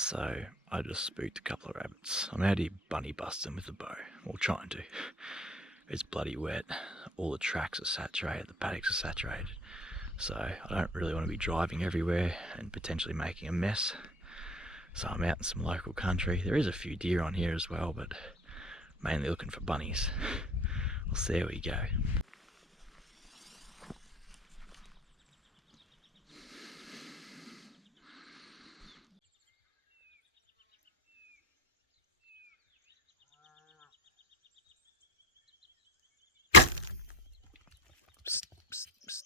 So I just spooked a couple of rabbits. I'm out here bunny busting with a bow, or trying to. It's bloody wet, all the tracks are saturated, the paddocks are saturated, so I don't really want to be driving everywhere and potentially making a mess. So I'm out in some local country. There is a few deer on here as well, but mainly looking for bunnies. We'll see how we go. Psst, psst, psst.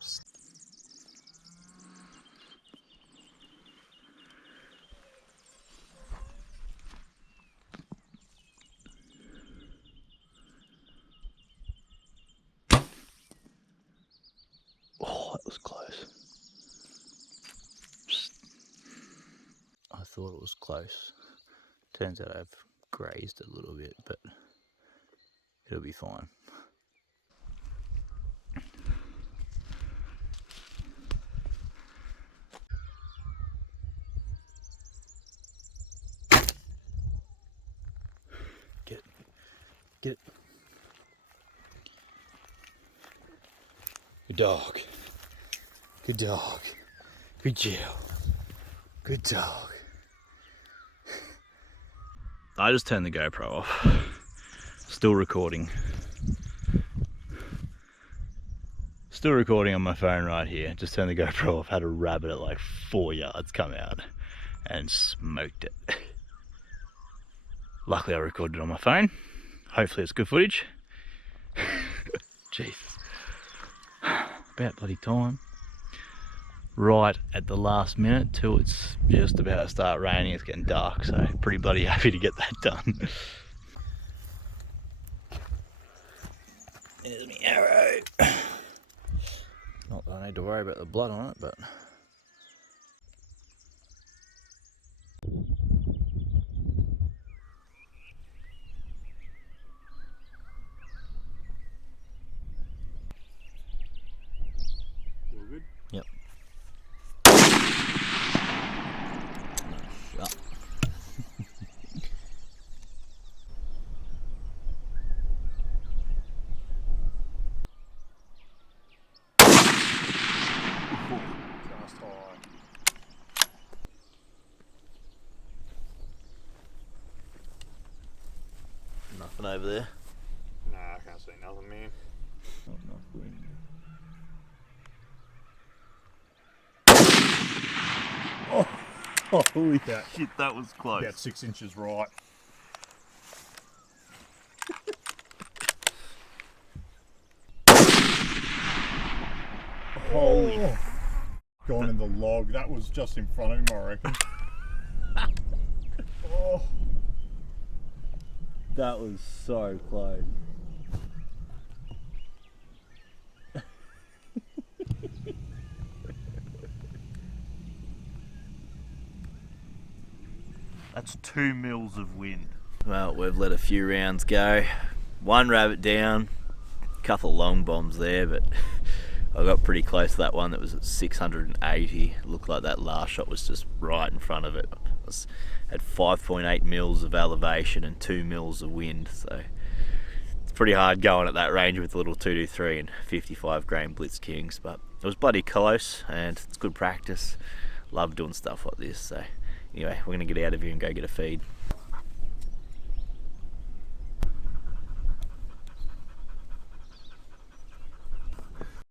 Psst. Oh, that was close. Psst. I thought it was close. Turns out I've grazed a little bit, but it'll be fine. Get it. Get it. Good dog. Good dog. Good girl. Good dog. I just turned the GoPro off. Still recording. Still recording on my phone right here. Just turned the GoPro off. Had a rabbit at like 4 yards come out and smoked it. Luckily I recorded it on my phone. Hopefully it's good footage. Jesus. About bloody time. Right at the last minute till it's just about to start raining. It's getting dark, so pretty bloody happy to get that done. There's my arrow. Not that I need to worry about the blood on it, but all good? Yep. Shut. Just high. Nothing over there. Nah, I can't see nothing, man. Not enough wind. Oh, holy shit, that was close. About 6 inches right. Holy. Oh. Gone in the log. That was just in front of him, I reckon. Oh. That was so close. That's 2 mils of wind. Well, we've let a few rounds go. One rabbit down, a couple long bombs there, but I got pretty close to that one that was at 680. It looked like that last shot was just right in front of it. It was at 5.8 mils of elevation and 2 mils of wind, so it's pretty hard going at that range with a little 223 and 55 grain Blitz Kings, but it was bloody close and it's good practice. Love doing stuff like this, so anyway, we're gonna get out of here and go get a feed.